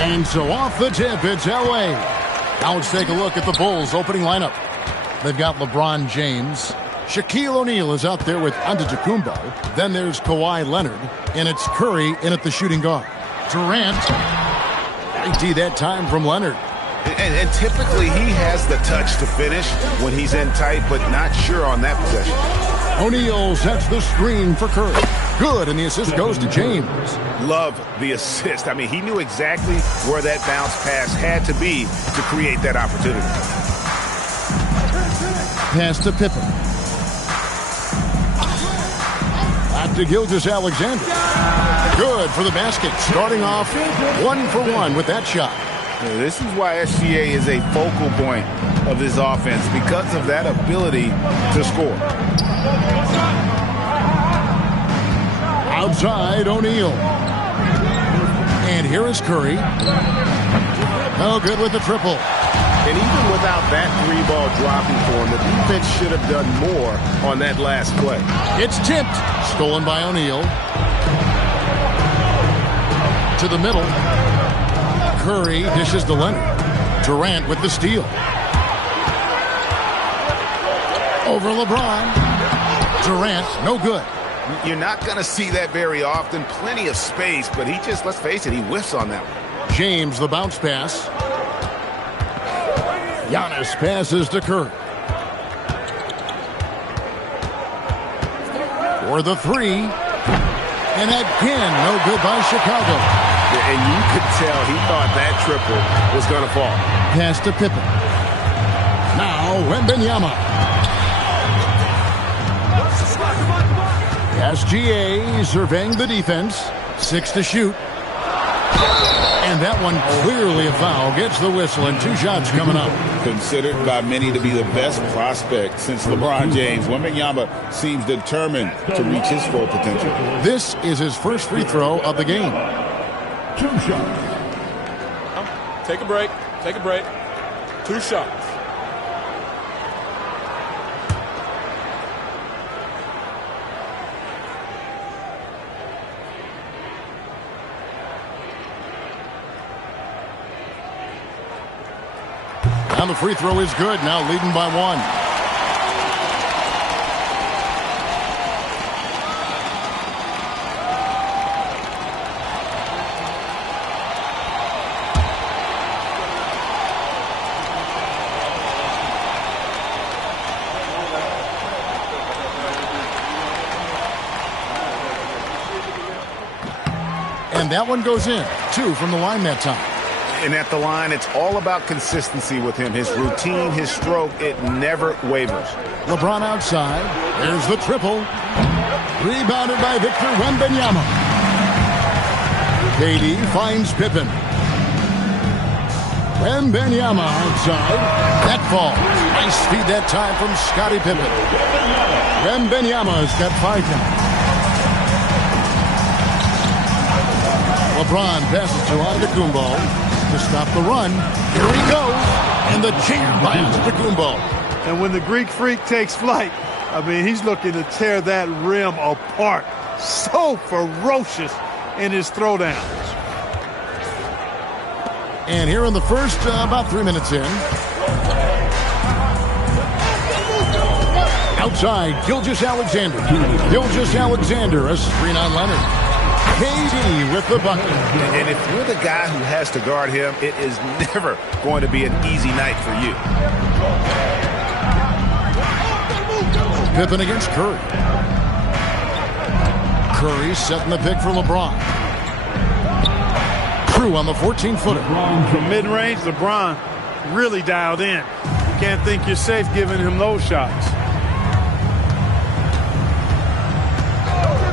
And so off the tip, it's Elway. Now let's take a look at the Bulls' opening lineup. They've got LeBron James. Shaquille O'Neal is out there with Antetokounmpo. Then there's Kawhi Leonard. And it's Curry in at the shooting guard. Durant. ID that time from Leonard. And typically he has the touch to finish when he's in tight, but not sure on that possession. O'Neal sets the screen for Curry. Good, and the assist goes to James. Love the assist. I mean, he knew exactly where that bounce pass had to be to create that opportunity. Pass to Pippen. Back to Gilgeous-Alexander. Good for the basket. Starting off 1-for-1 with that shot. This is why SGA is a focal point of this offense, because of that ability to score. Outside, O'Neal. And here is Curry. No good with the triple. And even without that three-ball dropping for him, the defense should have done more on that last play. It's tipped. Stolen by O'Neal. To the middle. Curry dishes to Leonard. Durant with the steal. Over LeBron. Durant, no good. You're not going to see that very often. Plenty of space, but he just, let's face it, he whiffs on that one. James, the bounce pass. Giannis passes to Curry. For the three. And again, no good by Chicago. Yeah, and you could tell he thought that triple was going to fall. Pass to Pippen. Now, Wembanyama. SGA surveying the defense. 6 to shoot. And that one clearly a foul. Gets the whistle and 2 shots coming up. Considered by many to be the best prospect since LeBron James, Wembanyama seems determined to reach his full potential. This is his first free throw of the game. 2 shots. Take a break. Take a break. 2 shots. And the free throw is good. Now leading by 1. And that one goes in. 2 from the line that time. And at the line, it's all about consistency with him. His routine, his stroke, it never wavers. LeBron outside. There's the triple. Rebounded by Victor Wembanyama. KD finds Pippen. Wembanyama outside. That falls. Nice feed that time from Scottie Pippen. Wembanyama's got 5 now. LeBron passes to Antetokounmpo to stop the run. Here he goes. And the jam by Antetokounmpo. And when the Greek Freak takes flight, I mean, he's looking to tear that rim apart. So ferocious in his throwdowns. And here in the first, about 3 minutes in. Outside, Gilgeous-Alexander. Gilgeous-Alexander, a screen on Leonard. KD with the bucket. And if you're the guy who has to guard him, it is never going to be an easy night for you. Pippen against Curry. Curry setting the pick for LeBron. Crew on the 14-footer. From mid-range, LeBron really dialed in. You can't think you're safe giving him those shots.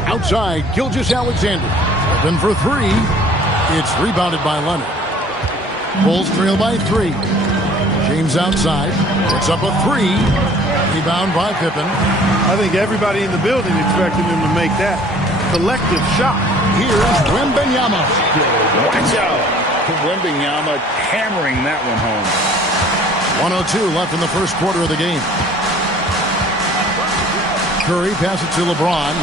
Outside, Gilgeous-Alexander. Open for 3. It's rebounded by Leonard. Bulls trail by 3. James outside. Puts up a 3. Rebound by Pippen. I think everybody in the building expected him to make that collective shot. Here's Wembanyama. Watch out. Wembanyama hammering that one home. 1:02 left in the first quarter of the game. Curry passes to LeBron.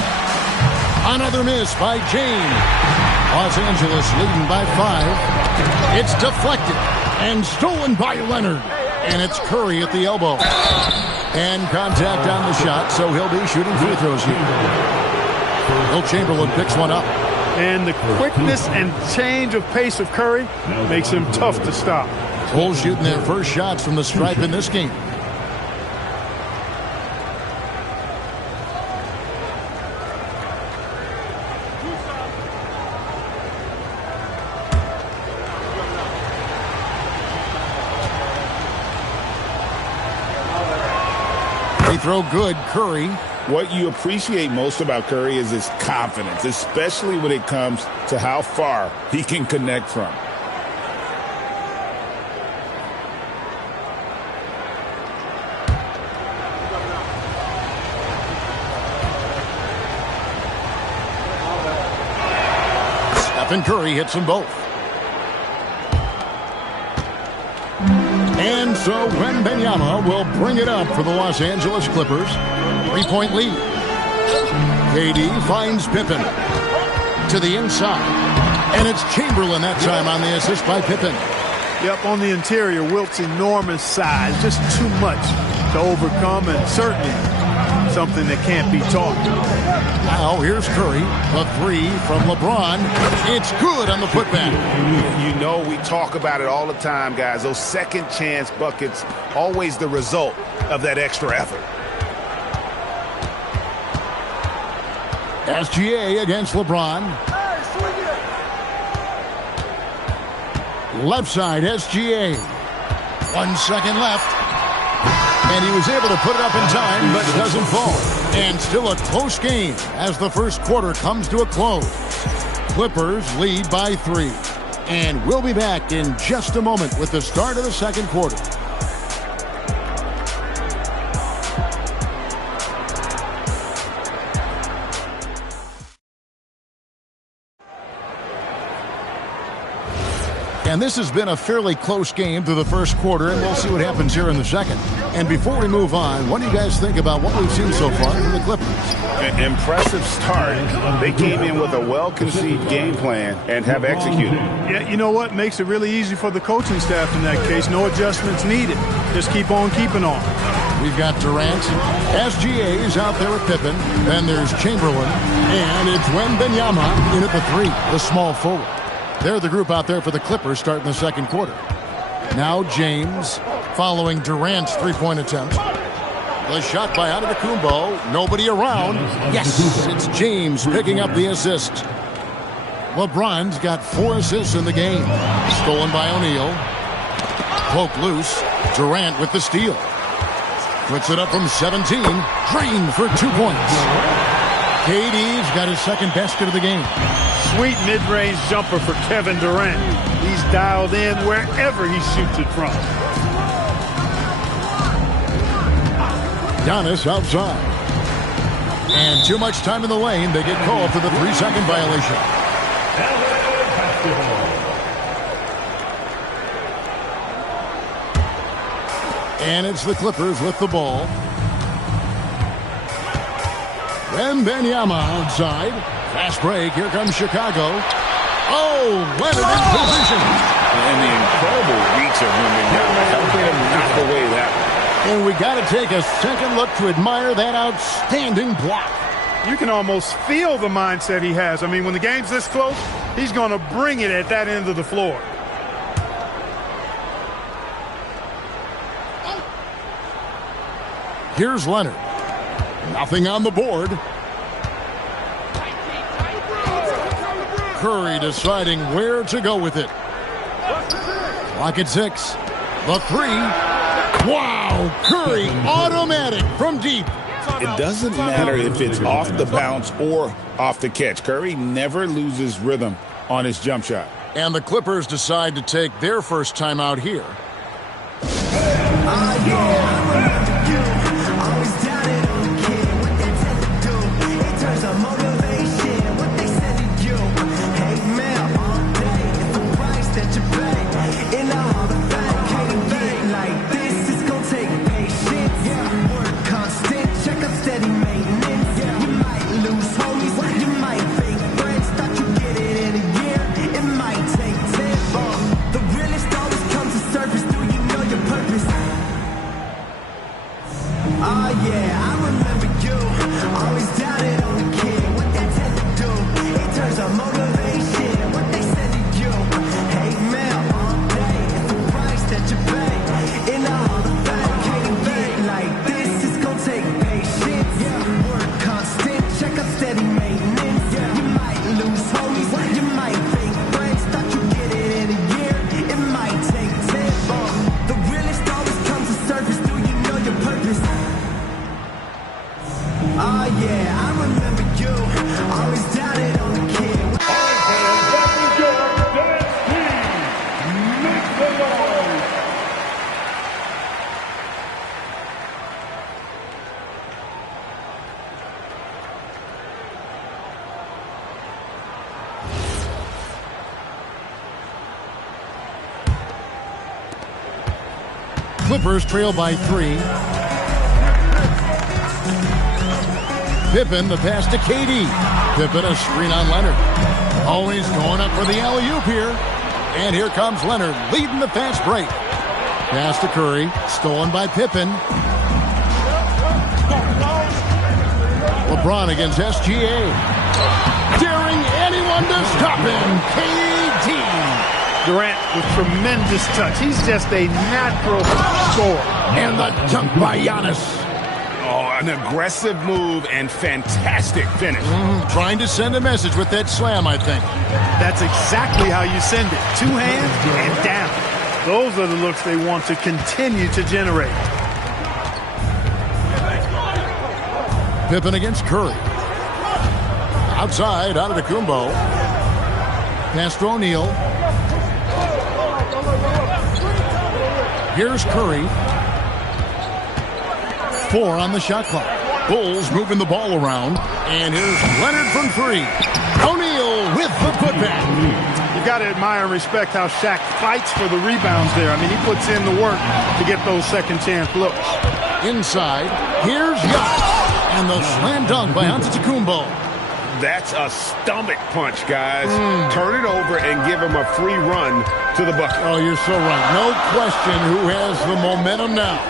Another miss by James. Los Angeles leading by 5. It's deflected and stolen by Leonard. And it's Curry at the elbow. And contact on the shot, so he'll be shooting free throws here. Will Chamberlain picks one up. And the quickness and change of pace of Curry makes him tough to stop. Bulls shooting their first shots from the stripe in this game. Throw good, Curry. What you appreciate most about Curry is his confidence, especially when it comes to how far he can connect from. Stephen Curry hits them both. And so Wembanyama will bring it up for the Los Angeles Clippers. 3-point lead. KD finds Pippen to the inside. And it's Chamberlain that time on the assist by Pippen. Yep, on the interior, Wilt's enormous size. Just too much to overcome, and certainly something that can't be taught. Now here's Curry. The 3 from LeBron. It's good on the putback. You know, we talk about it all the time, guys. Those second chance buckets, always the result of that extra effort. SGA against LeBron. Left side, SGA. 1 second left. And he was able to put it up in time, but doesn't fall. And still a close game as the first quarter comes to a close. Clippers lead by 3. And we'll be back in just a moment with the start of the second quarter. And this has been a fairly close game through the first quarter, and we'll see what happens here in the second. And before we move on, what do you guys think about what we've seen so far from the Clippers? An impressive start. They came in with a well-conceived game plan and have executed. Yeah, you know what? Makes it really easy for the coaching staff in that case. No adjustments needed. Just keep on keeping on. We've got Durant. SGA is out there with Pippen. Then there's Chamberlain. And it's Wembanyama in at the 3, the small forward. They're the group out there for the Clippers starting the second quarter. Now James following Durant's three-point attempt. The shot by Antetokounmpo. Nobody around. Yes, it's James picking up the assist. LeBron's got 4 assists in the game. Stolen by O'Neal. Poked loose. Durant with the steal. Puts it up from 17. Drained for 2 points. KD's got his second basket of the game. Sweet mid-range jumper for Kevin Durant. He's dialed in wherever he shoots it from. Giannis outside. And too much time in the lane. They get called for the 3-second violation. And it's the Clippers with the ball. Wembanyama outside. Fast break. Here comes Chicago. Oh, Leonard in position. And the incredible reach of Wembanyama helping him knock away that one. And we got to take a second look to admire that outstanding block. You can almost feel the mindset he has. I mean, when the game's this close, he's going to bring it at that end of the floor. Here's Leonard. Nothing on the board. Curry deciding where to go with it. Clock at 6. The 3. Wow! Curry automatic from deep. It doesn't matter if it's off the bounce or off the catch. Curry never loses rhythm on his jump shot. And the Clippers decide to take their first time out here. Clippers trail by 3. Pippen, the pass to KD. Pippen, a screen on Leonard. Oh, he's going up for the alley-oop here. And here comes Leonard, leading the fast break. Pass to Curry, stolen by Pippen. LeBron against SGA. Daring anyone to stop him. KD. Durant with tremendous touch. He's just a natural scorer. And the dunk by Giannis. Oh, an aggressive move and fantastic finish. Trying to send a message with that slam, I think. That's exactly how you send it. 2 hands and down. Those are the looks they want to continue to generate. Pippen against Curry. Outside, Antetokounmpo. Pass to O'Neal. Here's Curry. 4 on the shot clock. Bulls moving the ball around. And here's Leonard from 3. O'Neal with the putback. You got to admire and respect how Shaq fights for the rebounds there. I mean, he puts in the work to get those second chance looks. Inside, here's Giannis. And the slam dunk by Antetokounmpo. That's a stomach punch, guys. Turn it over and give him a free run to the bucket. Oh, you're so right. No question who has the momentum now.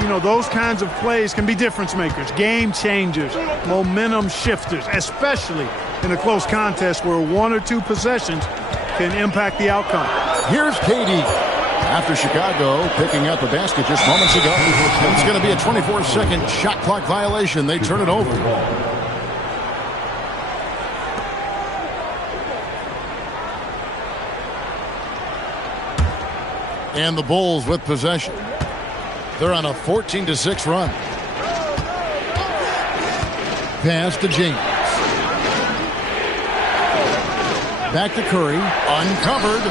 You know, those kinds of plays can be difference makers, game changers, momentum shifters, especially in a close contest where 1 or 2 possessions can impact the outcome. Here's KD. After Chicago picking up a basket just moments ago, it's going to be a 24-second shot clock violation. They turn it over. And the Bulls with possession. They're on a 14-6 run. Pass to James. Back to Curry. Uncovered.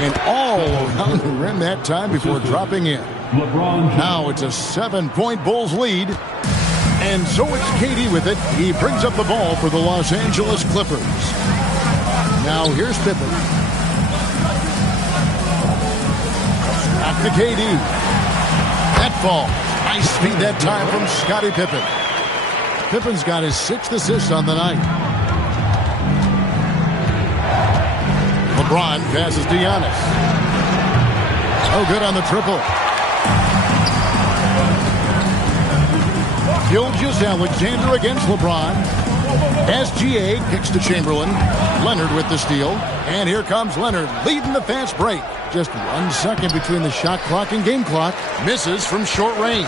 And all around the rim that time before dropping in. Now it's a 7-point Bulls lead. And so it's KD with it. He brings up the ball for the Los Angeles Clippers. Now here's Pippen. Back to KD. That ball. Nice speed that time from Scottie Pippen. Pippen's got his 6th assist on the night. LeBron passes to Giannis. Oh, good on the triple. Gilgeous-Alexander against LeBron. SGA kicks to Chamberlain. Leonard with the steal. And here comes Leonard leading the fast break. Just 1 second between the shot clock and game clock. Misses from short range.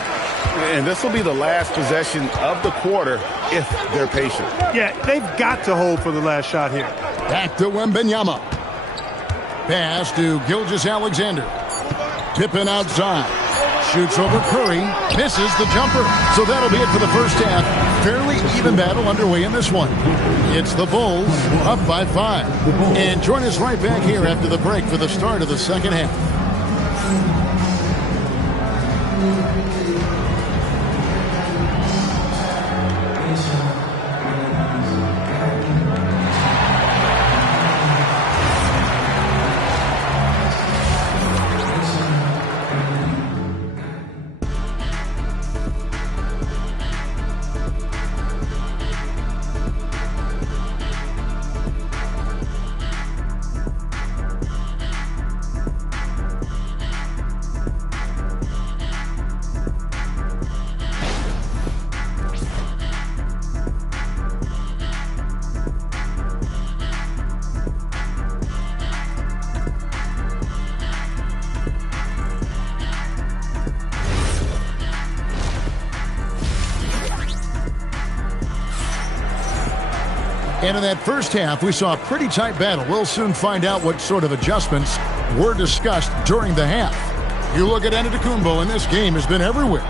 And this will be the last possession of the quarter if they're patient. Yeah, they've got to hold for the last shot here. Back to Wembanyama. Pass to Gilgeous-Alexander. Pippen outside. Shoots over Curry. Misses the jumper. So that'll be it for the first half. Fairly even battle underway in this one. It's the Bulls up by 5. And join us right back here after the break for the start of the second half. And in that first half, we saw a pretty tight battle. We'll soon find out what sort of adjustments were discussed during the half. You look at Antetokounmpo, and this game has been everywhere.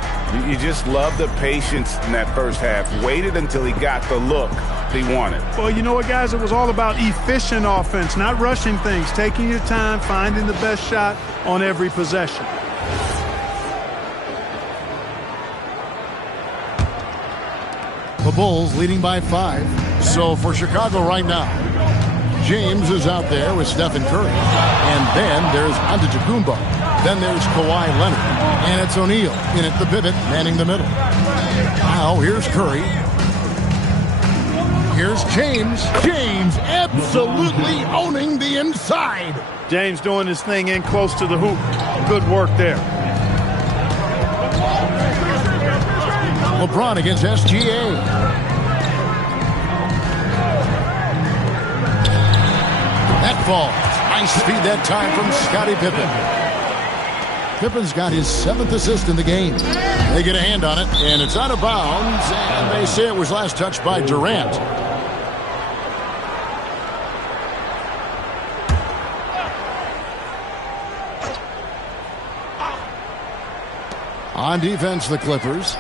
You just love the patience in that first half. Waited until he got the look he wanted. Well, you know what, guys? It was all about efficient offense, not rushing things, taking your time, finding the best shot on every possession. The Bulls leading by 5. So for Chicago right now, James is out there with Stephen Curry. And then there's Antetokounmpo. Then there's Kawhi Leonard. And it's O'Neal in at the pivot, manning the middle. Now here's Curry. Here's James. James absolutely owning the inside. James doing his thing in close to the hoop. Good work there. LeBron against SGA. That ball. Nice speed that time from Scottie Pippen. Pippen's got his 7th assist in the game. They get a hand on it, and it's out of bounds, and they say it was last touched by Durant. On defense, the Clippers.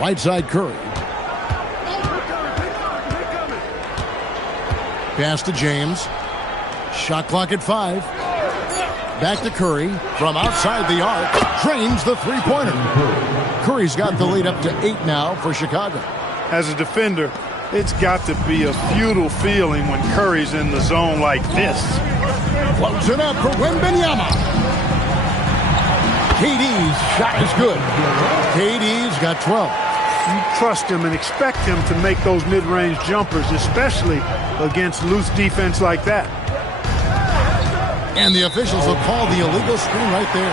Right side, Curry. Pass to James. Shot clock at 5. Back to Curry. From outside the arc. Drains the three-pointer. Curry's got the lead up to 8 now for Chicago. As a defender, It's got to be a futile feeling when Curry's in the zone like this. Closing up for Wembanyama. KD's shot is good. KD's got 12. You trust him and expect him to make those mid-range jumpers, especially against loose defense like that. And the officials will call the illegal screen right there.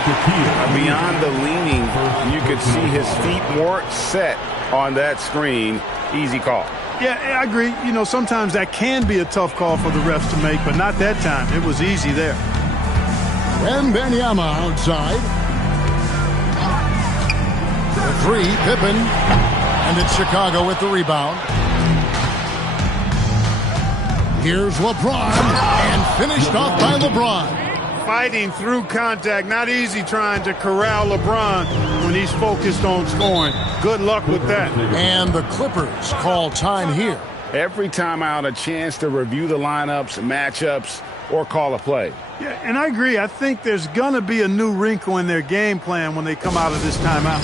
Beyond the leaning, you could see his feet more set on that screen. Easy call. Yeah, I agree. You know, sometimes that can be a tough call for the refs to make, but not that time. It was easy there. Wembanyama outside. The three, Pippen. And it's Chicago with the rebound. Here's LeBron. And finished off by LeBron. Fighting through contact. Not easy trying to corral LeBron when he's focused on scoring. Good luck with that. And the Clippers call time here. Every timeout, a chance to review the lineups, matchups, or call a play. Yeah, and I agree. I think there's going to be a new wrinkle in their game plan when they come out of this timeout.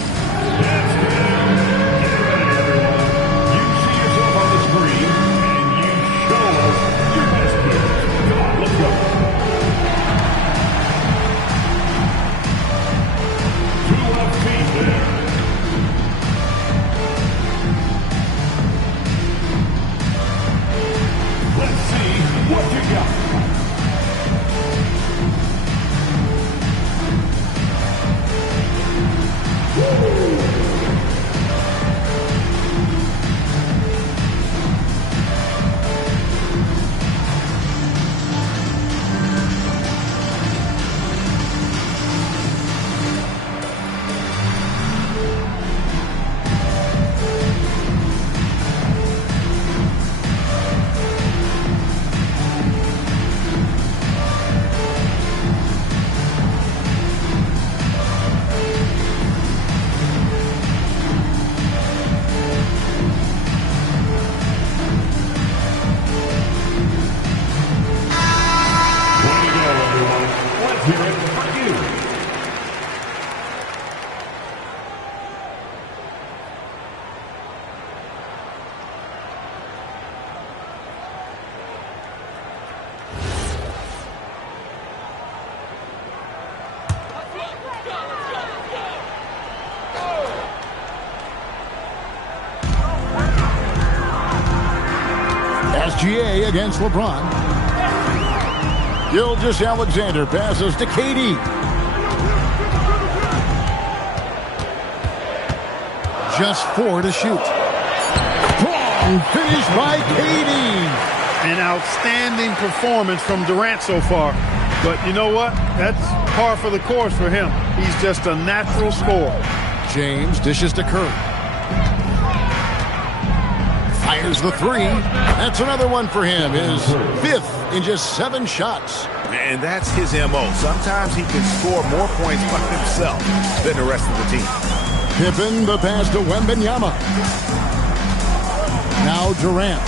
SGA against LeBron. Gilgeous-Alexander passes to KD. Just 4 to shoot. Strong finish by KD. An outstanding performance from Durant so far. But you know what? That's par for the course for him. He's just a natural scorer. James dishes to Curry. Fires the three. That's another one for him. His 5th in just 7 shots. And that's his M.O. Sometimes he can score more points by himself than the rest of the team. Pippen, the pass to Wembanyama. Now Durant.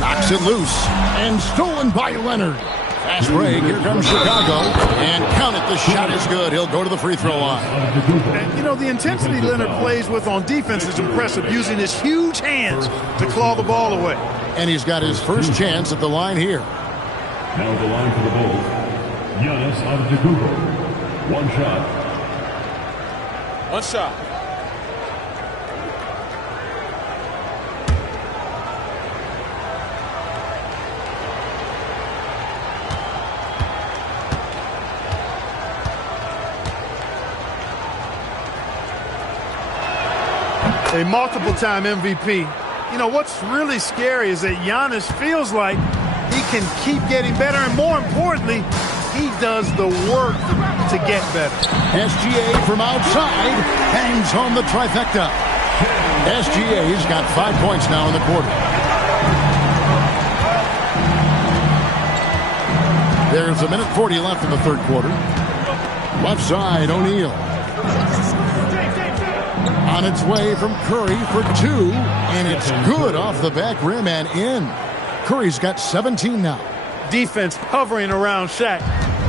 Knocks it loose. And stolen by Leonard. Fast break. Here comes Chicago. And count it. The shot is good. He'll go to the free throw line. And, you know, the intensity Leonard plays with on defense is impressive, using his huge hands to claw the ball away. And he's got his first chance at the line here. Now the line for the Bulls. Giannis Antetokounmpo. One shot. One shot. A multiple-time MVP. You know, what's really scary is that Giannis feels like he can keep getting better, and more importantly, he does the work to get better. SGA from outside hangs home the trifecta. SGA's got 5 points now in the quarter. There's 1:40 left in the third quarter. Left side, O'Neal. On its way from Curry for 2, and it's good off the back rim and in. Curry's got 17 now. Defense hovering around Shaq.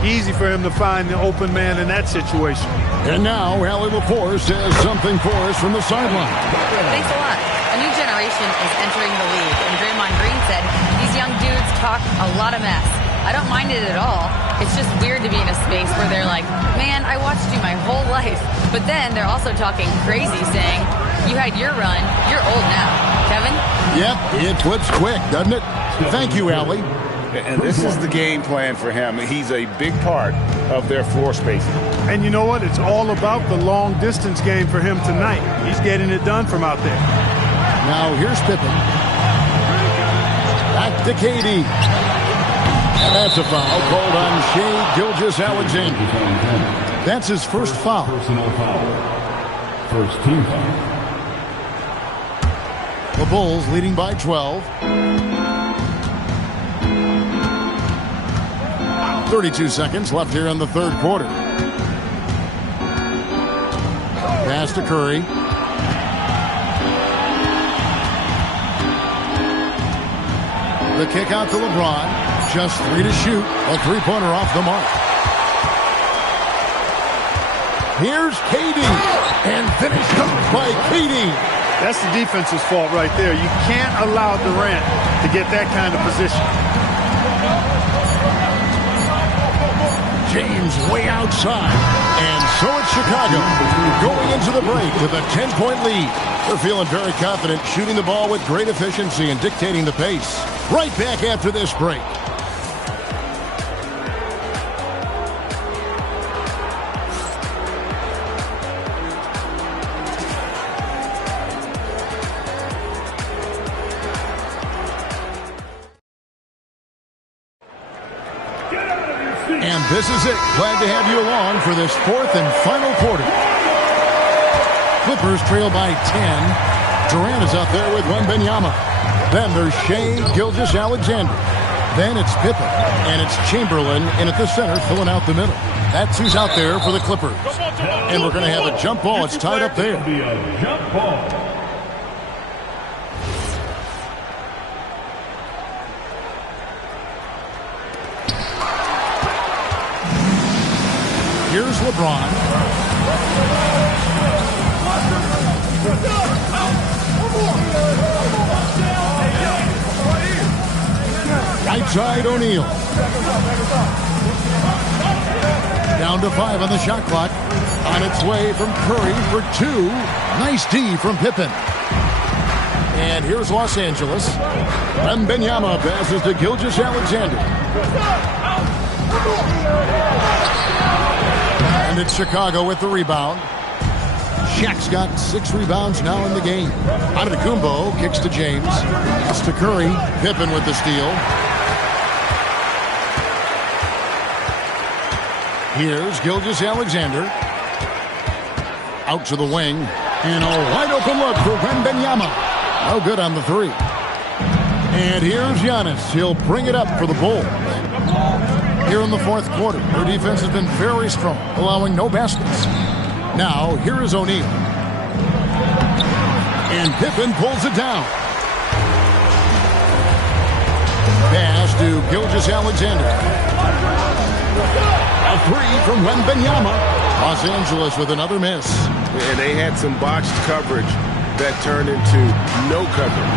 Easy for him to find the open man in that situation. And now, Allie LaForce says something for us from the sideline. Thanks a lot. I generation is entering the league. And Draymond Green said, these young dudes talk a lot of mess. I don't mind it at all. It's just weird to be in a space where they're like, man, I watched you my whole life. But then they're also talking crazy, saying, you had your run, you're old now. Kevin? Yep, it flips quick, doesn't it? Thank you, Allie. And this is the game plan for him. He's a big part of their floor spacing. And you know what? It's all about the long distance game for him tonight. He's getting it done from out there. Now here's Pippen. Back to KD. And that's a foul called on Shai Gilgeous-Alexander. That's his first foul. Personal foul. First team foul. The Bulls leading by 12. 32 seconds left here in the third quarter. Pass to Curry. The kick out to LeBron. Just 3 to shoot. A three-pointer off the mark. Here's KD. And finished up by KD. That's the defense's fault right there. You can't allow Durant to get that kind of position. James way outside. And so it's Chicago going into the break with a 10-point lead. They're feeling very confident, shooting the ball with great efficiency and dictating the pace. Right back after this break. And this is it. Glad to have you along for this fourth and final quarter. Clippers trail by 10. Durant is out there with Wembanyama. Then there's Shai Gilgeous-Alexander. Then it's Pippen. And it's Chamberlain in at the center filling out the middle. That's who's out there for the Clippers. And we're going to have a jump ball. It's tied up there. Be a jump ball. Here's LeBron. Right side O'Neal. Down to 5 on the shot clock. On its way from Curry for 2. Nice D from Pippen. And here's Los Angeles. Wembanyama passes to Gilgeous-Alexander. And it's Chicago with the rebound. Shaq's got 6 rebounds now in the game. Antetokounmpo kicks to James. It's to Curry. Pippen with the steal. Here's Gilgeous-Alexander. Out to the wing. And a wide open look for Wembanyama. No good on the 3. And here's Giannis. He'll bring it up for the Bulls. Here in the fourth quarter, their defense has been very strong, allowing no baskets. Now, here is O'Neal. And Pippen pulls it down. Pass to Gilgeous-Alexander. A 3 from Wembanyama. Los Angeles with another miss. And they had some botched coverage that turned into no coverage.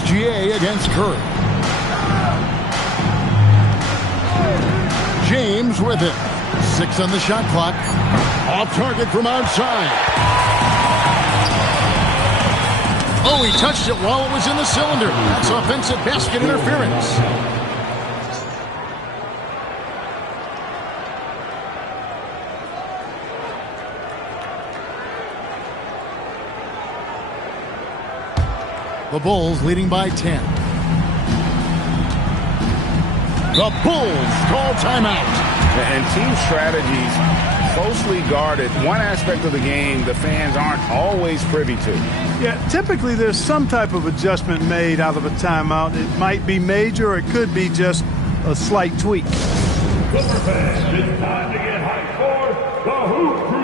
SGA against Curry. James with it. 6 on the shot clock. Off target from outside. Oh, he touched it while it was in the cylinder. That's offensive basket interference. The Bulls leading by 10. The Bulls call timeout. And team strategies closely guarded. One aspect of the game the fans aren't always privy to. Yeah, typically there's some type of adjustment made out of a timeout. It might be major or it could be just a slight tweak. Clipper fans, it's time to get hyped for the Hoop Crew.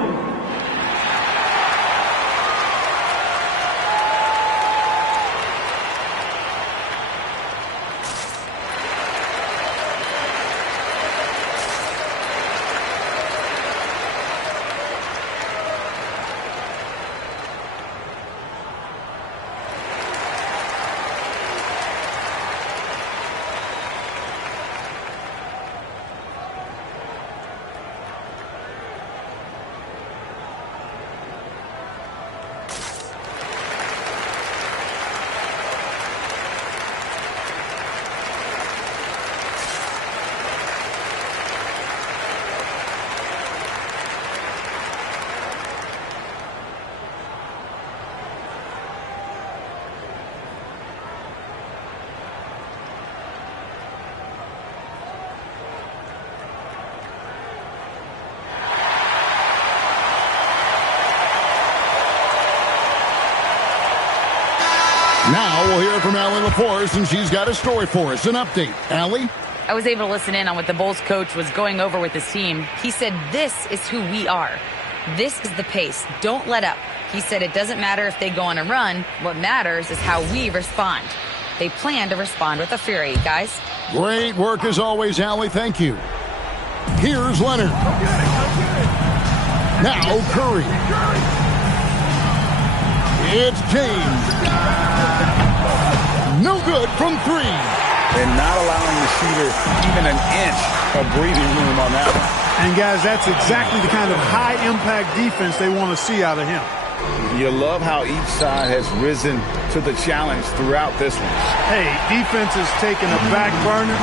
Now we'll hear from Allie LaForce, and she's got a story for us. An update. Allie? I was able to listen in on what the Bulls coach was going over with his team. He said, this is who we are. This is the pace. Don't let up. He said it doesn't matter if they go on a run. What matters is how we respond. They plan to respond with a fury, guys. Great work as always, Allie. Thank you. Here's Leonard. Now Curry. It's James. No good from three. And not allowing the shooter even an inch of breathing room on that one. And, guys, that's exactly the kind of high-impact defense they want to see out of him. You love how each side has risen to the challenge throughout this one. Hey, defense is taking a back burner,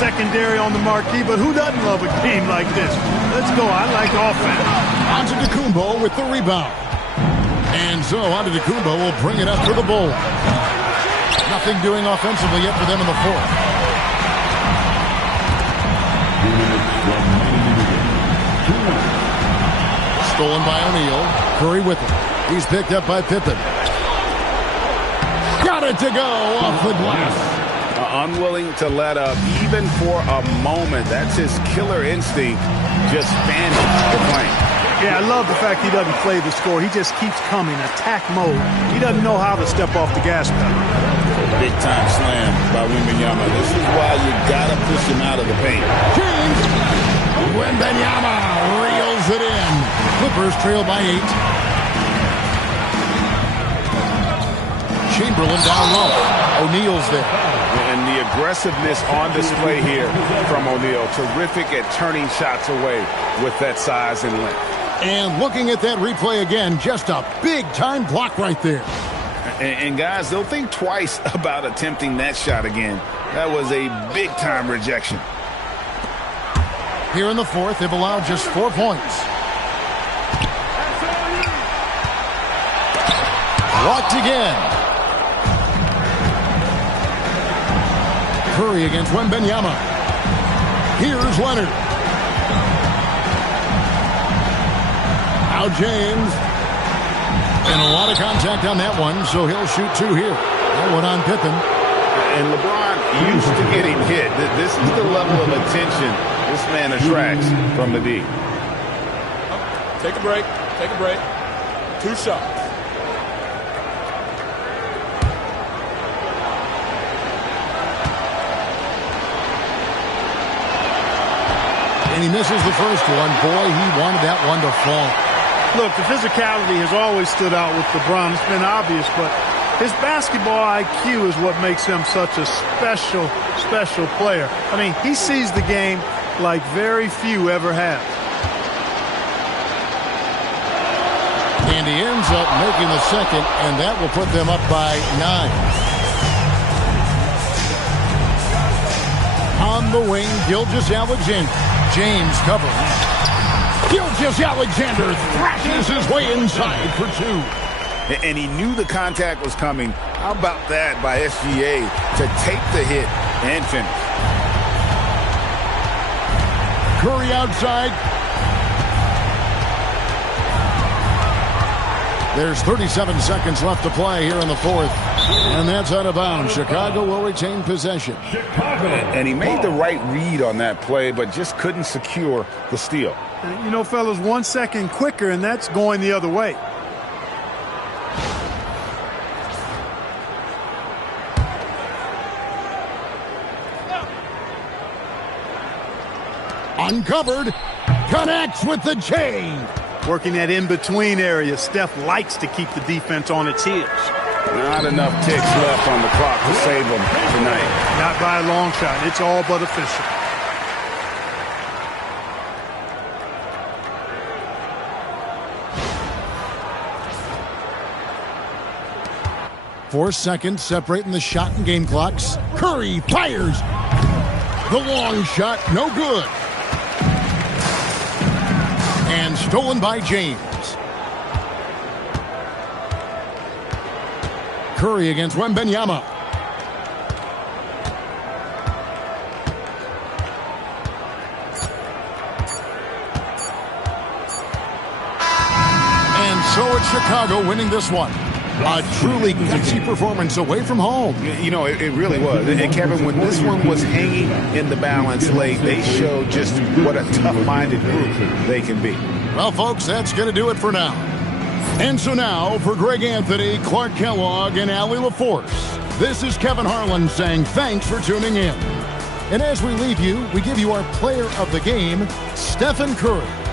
secondary on the marquee, but who doesn't love a game like this? Let's go. I like offense. Antetokounmpo with the rebound. And so Antetokounmpo will bring it up to the Bulls. Nothing doing offensively yet for them in the fourth. Stolen by O'Neal. Curry with it. He's picked up by Pippen. Got it to go off the glass. Unwilling to let up even for a moment. That's his killer instinct. Just standing the plane. Yeah, I love the fact he doesn't play the score. He just keeps coming, attack mode. He doesn't know how to step off the gas pedal. Big time slam by Wembanyama. This is why you gotta push him out of the paint. James. Wembanyama reels it in. Clippers trail by 8. Chamberlain down low. O'Neal's there. And the aggressiveness on display here from O'Neal. Terrific at turning shots away with that size and length. And looking at that replay again, just a big-time block right there. And guys, they'll think twice about attempting that shot again. That was a big-time rejection. Here in the fourth, they've allowed just 4 points. Blocked again. Curry against Wembanyama. Here's Leonard. Now James. And a lot of contact on that one, so he'll shoot 2 here. That one on Pippen. And LeBron used to getting hit. This is the level of attention this man attracts from the D. Take a break. Take a break. 2 shots. And he misses the first one. Boy, he wanted that one to fall. Look, the physicality has always stood out with LeBron. It's been obvious, but his basketball IQ is what makes him such a special, special player. I mean, he sees the game like very few ever have. And he ends up making the second, and that will put them up by 9. On the wing, Gilgeous-Alexander. James covering. Gilgeous-Alexander thrashes his way inside for 2. And he knew the contact was coming. How about that by SGA to take the hit and finish? Curry outside. There's 37 seconds left to play here in the fourth. And that's out of bounds. Chicago will retain possession. And he made the right read on that play, but just couldn't secure the steal. You know, fellas, 1 second quicker, and that's going the other way. Uncovered. Connects with the J. Working that in-between area. Steph likes to keep the defense on its heels. Not enough ticks left on the clock to save them tonight. Not by a long shot. It's all but official. Four seconds separating the shot and game clocks. Curry fires. The long shot, no good. And stolen by James. Curry against Wembanyama. And so it's Chicago winning this one. A truly gutsy performance away from home. You know, it really was. And Kevin, when this one was hanging in the balance late, they showed just what a tough-minded group they can be. Well, folks, that's going to do it for now. And so now, for Greg Anthony, Clark Kellogg, and Allie LaForce, this is Kevin Harlan saying thanks for tuning in. And as we leave you, we give you our player of the game, Stephen Curry.